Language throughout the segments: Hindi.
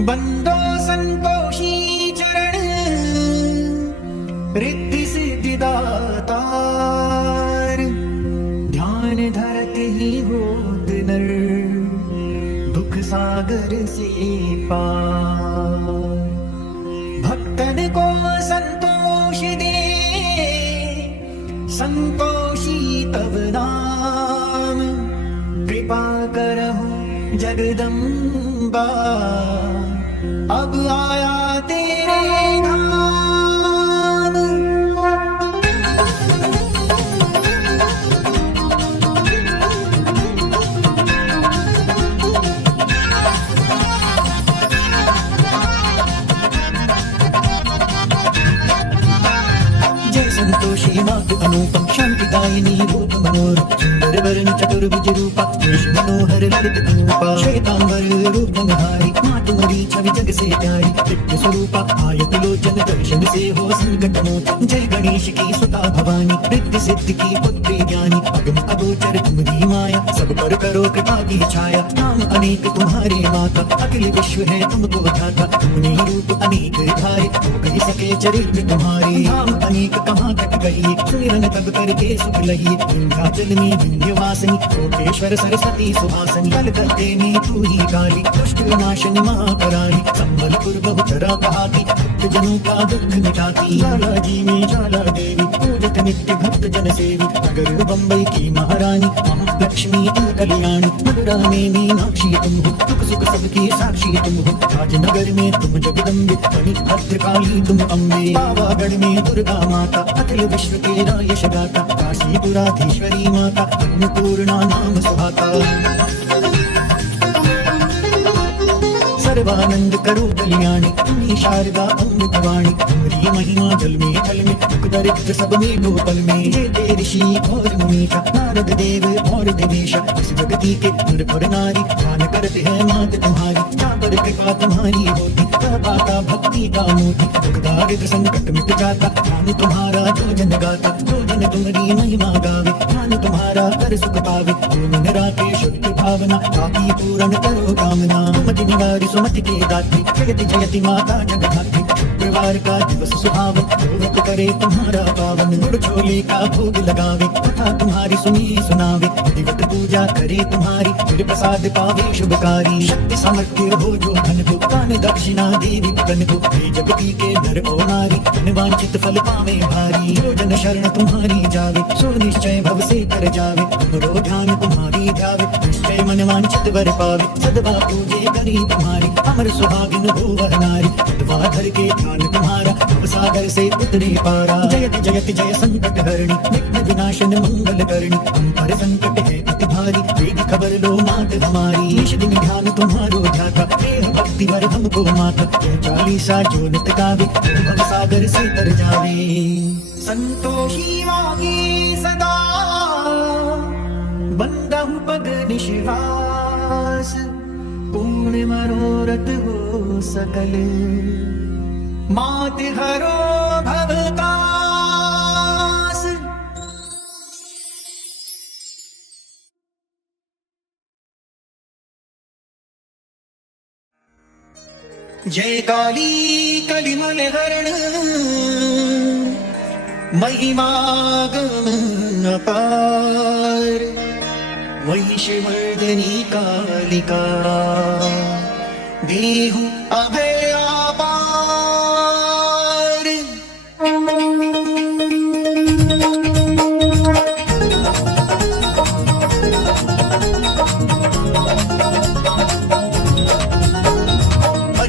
बंदो संतोषी चरण रिद्धि सिद्धि दातार। ध्यान धरते ही होत नर दुख सागर से पार। भक्तन को संतोष दे संतोषी तब नाम। कृपा करहु जगदम्बा अब आया तेरे धाम। जय संतोषी मातु अनुपम शांतिदायिनी रूप मनोरम। सुंदर वरण चतुर्भुज रूपा वेश मनोहर ललित अनुपा। श्वेतांबर रूप मनहारी मातु मरीचि जग से प्यारी। दिव्य स्वरूपा आयत लोचन दर्शन से हो संकट मोचन। जय गणेश की सुता भवानी रिद्धि सिद्धि की पुत्री ज्ञानी। अगम अगोचर तुम्हारी माया सब पर करो कृपा की छाया। नाम अनेक तुम्हारे माता अखिल विश्व है तुमको ध्याता। तुमने रूप अनेक धारे हो कही सके चरित्र तुम्हारे। नाम अनेक कहाँ कट गई सुमिरन तब करके सुख लही। विंध्याचल में विंध्यवासिनी कोटेश्वर सरस्वती सुहासिनी। कलकत्ते में तू ही काली दुष्ट विनाशनी महाकराली। संबलपुर बहुचरा कहाती भक्त जनों का दुख मिटाती। लाला जी में ज्वाला देवी पूजित नित्य भक्त जन सेवी। नगर बम्बई की महारानी महालक्ष्मी कल्याणी। मथुरा में मीनाक्षी तुम हो दुख सुख सबकी साक्षी तुम हो। राजनगर में तुम जगदम्बे मणि भद्रकाली तुम अम्बे। पावागढ़ में दुर्गा माता अखिल विश्व के यश गाता। काशीपुराधीश्वरी माता अन्नपूर्णा नाम सुहाता। सर्वानंद करो कल्याणी तुम्ही शारदा अमृतवाणी। तुम्हारी महिमा जल में दुख दरिद्र सब में दो पल में। जय ऋषि और मुनीषा नारद देव और दिनेशा। इस जगती के नर और नारी ध्यान करते हैं मात तुम्हारी। जहाँ पर कृपा तुम्हारी होती तब पाता भक्ति का मोती। दुख दारिद्र संकट मिट जाता ध्यान तुम्हारा जो जन गाता। जो जन तुम्हारी महिमा गावे ध्यान तुम्हारा कर सुख पावे। जो मन राखे शुद्ध भावना ताकि पूर्ण करो कामना। सुमति निवारी सुमति के दात्री जगति जयति माता जगधात्री। शुक्रवार का दिवस सुहावन व्रत करे तुम्हारा पावन। गुड़ छोले का भोग लगावे कथा तुम्हारी सुनी सुनावे। विधिवत पूजा करे तुम्हारी फिर प्रसाद पावे शुभकारी। शक्ति सामर्थ्य हो जो धन को दान दक्षिणा देवी पतन को। हे जगती के नर ओ नारी धन वांछित फल पावे भारी। जो जन शरण तुम्हारी जावे सो निश्चय भव से कर जावे। तुमरो ध्यान तुम्हारी ध्यावे निश्चय मन वांछित वर पावे। सदवा पूजे करी तुम्हारी अमर सुहागिन हो वह नारी। सदवा धर के ध्यान तुम्हारा भव सागर से उतरे पारा। जयति जयति जय संकट हरणी विघ्न विनाशन मंगल करणी। हम पर संकट है अति भारी वेग खबर लो मात हमारी। निश दिन ध्यान तुम्हारो ध्याता देह भक्ति भर हमको माता। यह चालीसा जो नित गावे भव सागर से तर जावे। संतोषी वागे सदा बंदहु पग निश्वास। पूर्ण मनोरथ हो सकल मात हरो भवतास। जय काली कलिमल हरण महिमा गम अपार। महिषमर्दिनी कालिका देहु अभय अपार।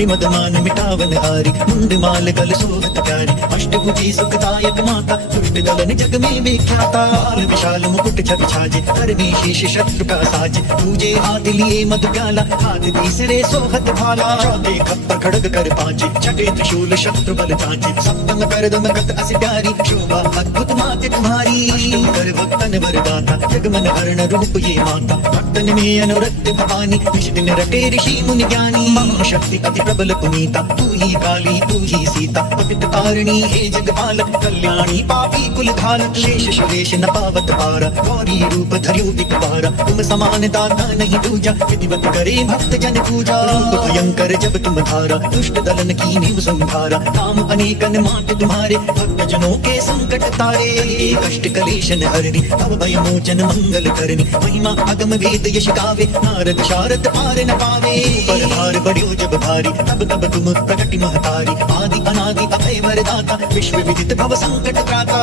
मदमान मिटावन हारी मुंड माल गल सोहत प्यारी। अष्टभुजी सुखदायक माता दुष्ट दलन जग में विख्याता। बाल विशाल मुकुट छवि छाजे करने शीश शत्रु का साज। पूजे हाथ लिए मधु प्याला हाथ तीसरे सोहत भाला। चौथे खप्पर खड़ग कर पांचे छठे त्रिशूल शत्रु बल जांचे। सप्तम कर दमकत अस प्यारी शोभा अद्भुत माते तुम्हारी। अष्टम कर भक्तन वरदाता जगमन हरण रूप ये माता। भक्तन में अनुरक्त भवानी निश दिन रटे ऋषि मुनि ज्ञानी। महाशक्ति अति शक्ति प्रबल पुनीता, तू ही काली तू ही सीता, पतित तारिणी हे जगपालक, कल्याणी पापी कुल घालक, शेष सुरेश न पावत पारा, गौरी रूप धर्यो विकपारा, तुम समान दाता नहीं दूजा, विधिवत करे भक्त जन पूजा, रूप भयंकर जब तुम धारा, दुष्ट दलन की नीव संहारा, काम अनेकन मात तुम्हारे, भक्त जनों के संकट तारे, कष्ट कलेशन हरनी, भव भय मोचन मंगल करनी, महिमा अगम वेद यश गावे, नारद शारद पार न पावे, पर भार बढ़्यो जब भारी, तब तब तुम प्रकटि महतारी, आदि अनादि अभय वरदाता, विश्व विदित भव संकट त्राता,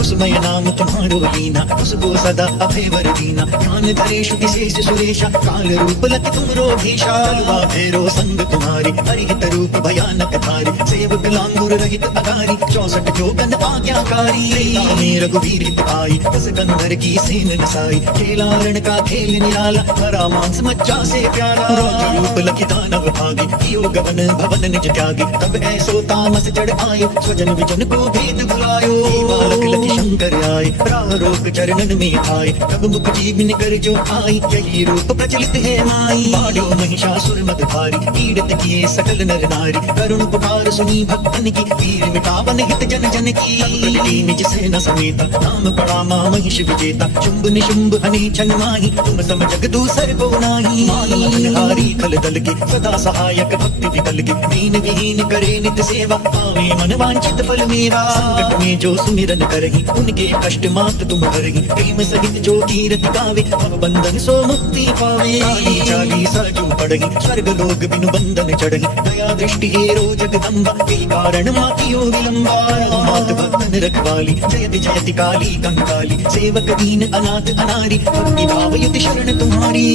उसमय नाम तुम्हारो लीना, उसको सदा अभय वर दीना, ज्ञान धरेशु विशेष सुरेशा, काल रूप लख तुमरो भीषा, कलवा भैरो संग तुम्हारे, हरिहित रूप भयानक धारी, सेवक लांगुर रहित अगारी, 64 जोगन आज्ञाकारी, रामे रघुवीर हित आई, बस कंधर की सेन नसाई, खेला रण का खेल निराला, हरा मांस मज्जा से प्यारा, रौद्र रूप लखि दानव भागी, कियो गगन भवन निज त्यागी, तब ऐसो तामस चढ़ आयो, स्वजन विजन को भेद भुलायो, बालक लखि शंकर आए, प्रारोक चरणन में आए, तब मुख जीवन कर जो आई, यही रूप प्रचलित है माई, बाढ़ो महिषासुर मद भारी, पीड़ित किए सकल नर नारी, करुण पुकार सुनी भक्तन की, वीर मिटावन हित जन जन की, प्रकटी निज सेना समेत, नाम पड़ा मां महिष विजेता, शुंभ निशुंभ हनि छन माही, तुम सम जग दूसर को नाही, मानहारी खल दल के, सदा सहायक भक्ति विकल के, दीन विहीन करे नित सेवा, पावे मन वांछित फल मेवा, संकट में जो सुमिरन करहि, उनके कष्ट मात तुम हरहि, प्रेम सहित जो कीरति गावे, अब बंधन सो मुक्ति पावे, चालीसा जो पढ़हि, स्वर्ग लोक बिनु बंधन चढ़हि, दया दृष्टि हेरो जगदम्बा, यही कारण मातियो विलंबा, मात भक्तन रखवाली, जयति जयति काली कंकाली, सेवक दीन अनाथ अनारी, भक्ति भाव युति शरण तुम्हारी।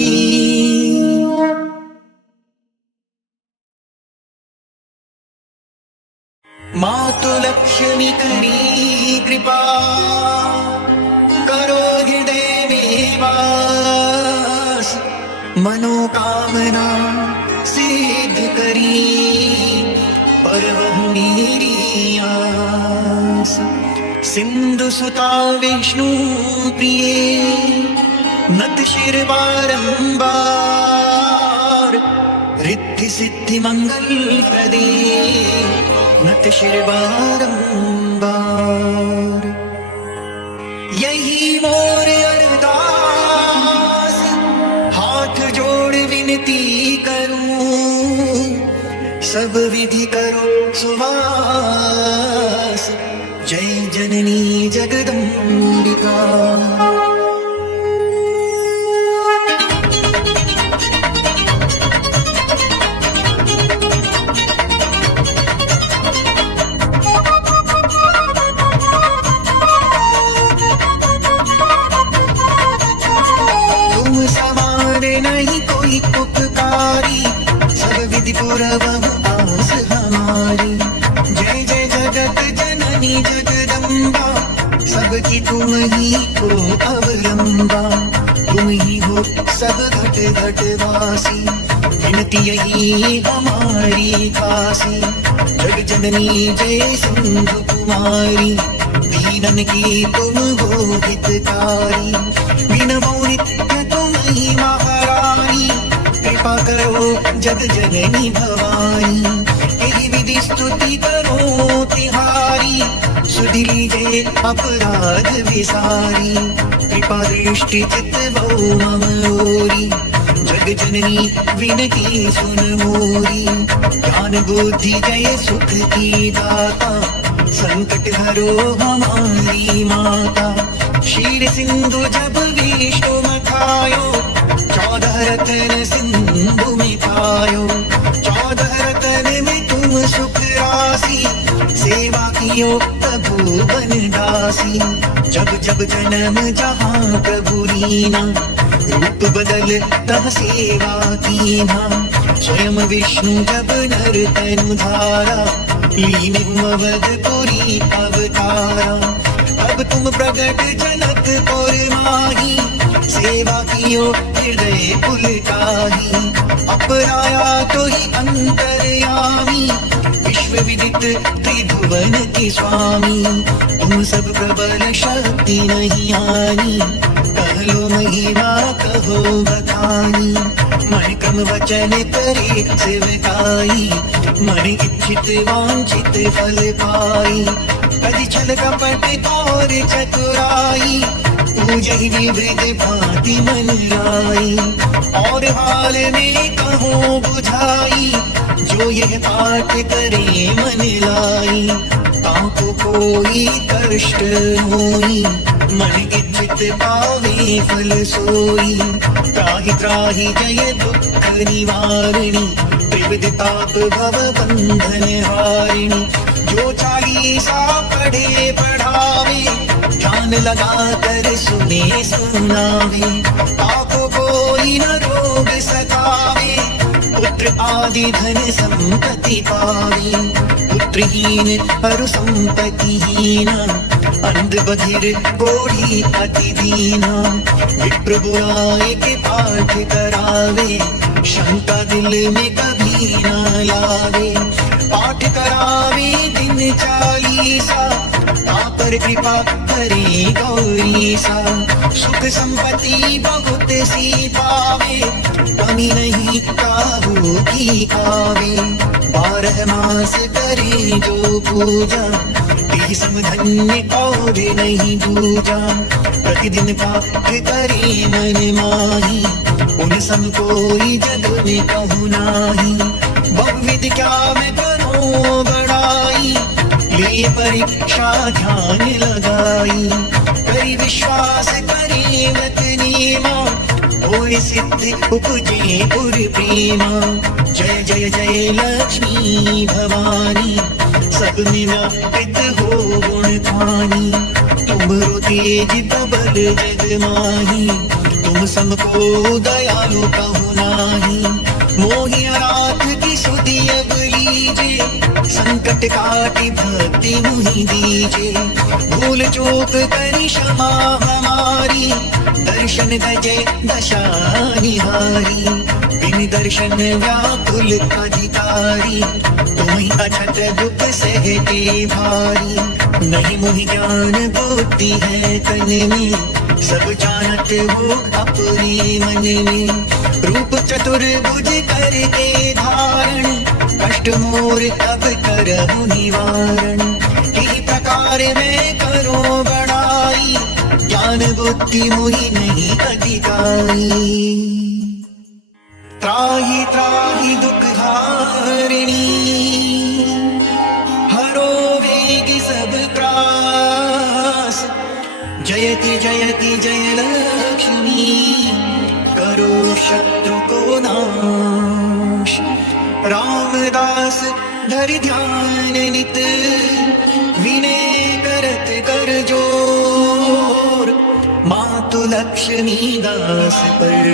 मातु लक्ष्मी करी कृपा, करो हृदय में वास, मनोकामना सिद्ध करी, परवह मेरी आस, सिंधु सुता विष्णु प्रिय, नत शिर बारंबार, रिद्धि सिद्धि मंगल प्रदे, नत शिर बारंबार, यही मोर अरदास, हाथ जोड़ विनती करूं, सब विधि करो सुवास, जय जननी जगदम्बिका। नहीं कोई उपकारी, सब विधि पुरवहु आस हमारी, जय जय जगत जननी जगदम्बा, सबकी तुम ही हो अवलंबा, तुम ही हो सब घट घट वासी, विनती यही हमारी खासी, जग जननी जय सिंधु कुमारी, दीनन की तुम हो हितकारी, विनवो नित्य तुम ही महारानी, कृपा करो जग जननी भवानी, यही विधि स्तुति करो तिहारी, सुधि लीजे अपराध विसारी, कृपा दृष्टि चित बहु मम ओरी, जग जननी विनती सुन मोरी, ज्ञान बुद्धि जय सुख की दाता, संकट हरो हमारी माता, क्षीर सिंधु जब विष्णु मथायो, 14 रतन सिंधु में पायो, 14 रतन में तुम सुख राशि, सेवा कियो प्रभु बन दासी, जब जब जन्म जहाँ प्रभु लीना, रूप बदल तब सेवा कीना, स्वयं विष्णु जब नर तनु धारा, लीन अवधपुरी अवतारा, अब तुम प्रगट जनकपुर माही, सेवा कियो हृदय पुलकाही, अपराया तो ही अंतर्यामी, विश्व विदित त्रिभुवन के स्वामी, तुम सब प्रबल शक्ति नहीं आनी, कह बोलो महिमा कहो बखानी, मन क्रम वचन करे सेवकाई, मन इच्छित वांछित फल पाई, कदि छल कपट और चतुराई, पूजहि विविध भांति मन लाई, और हाल में कहो बुझाई, जो यह पाठ करे मन लाई, ताको कोई कष्ट होई, मन इच्छित पावे फल सोई, त्राहि त्राहि जय दुख निवारिणी, त्रिविध ताप भव बंधन हारिणी, जो चालीसा पढ़े पढ़ावे, ध्यान लगा कर सुने सुनावे, ताको कोई न रोग सतावे, पुत्र आदि धन संपत्ति पावे, पुत्रहीन अरु संपत्तिहीन, अंध बधिर कोढ़ी अति दीना, विप्र बुराई के पाठ करावे, शंका दिल में कभी न लावे, पाठ करावे दिन चालीसा, तापर कृपा करे गौरीसा, सुख संपत्ति बहुत सी पावे, कमी नहीं काहू की पावे, 12 मास करे जो पूजा, तेहि सम धन्य और नहीं दूजा, प्रतिदिन पाठ करे मन माही, उन सम कोई जग में कहु नाही, बहुविध क्या मैं करूं बड़ाई, ले परीक्षा ध्यान लगाई, करी विश्वास करे व्रत नीमा, होय सिद्धि उपजे पुर प्रेमा, जय जय जय लक्ष्मी भवानी, सब में व्यापित हो गुण खानी, तुमरो तेज प्रबल जग माही, तुम समको दयालु कहु नाही, मोहि अनाथ की सुधि अब लीजे, संकट काटि भक्ति मुहि दीजे, भूल चूक करी क्षमा हमारी, दर्शन दजे दशा निहारी, बिन दर्शन व्याकुल अधिकारी, तुम्हीं अछत दुख सहते भारी, नहीं मोहि ज्ञान बुद्धि है तन में, सब जानत हो अपने मन में, रूप चतुर्भुज करके धारण, कष्ट मोर अब करहु निवारण, किस प्रकार मैं करो बड़ाई, ज्ञान बुद्धि मोहि नहीं अधिकारी, त्राहि त्राहि दुख हारिणी, हरो वेग सब त्रास, जयति जयति जय लक्ष्मी, करो शत्रु को नाश, रामदास धरि ध्यान नित, विनय करत कर जोर, मातु लक्ष्मी दास पर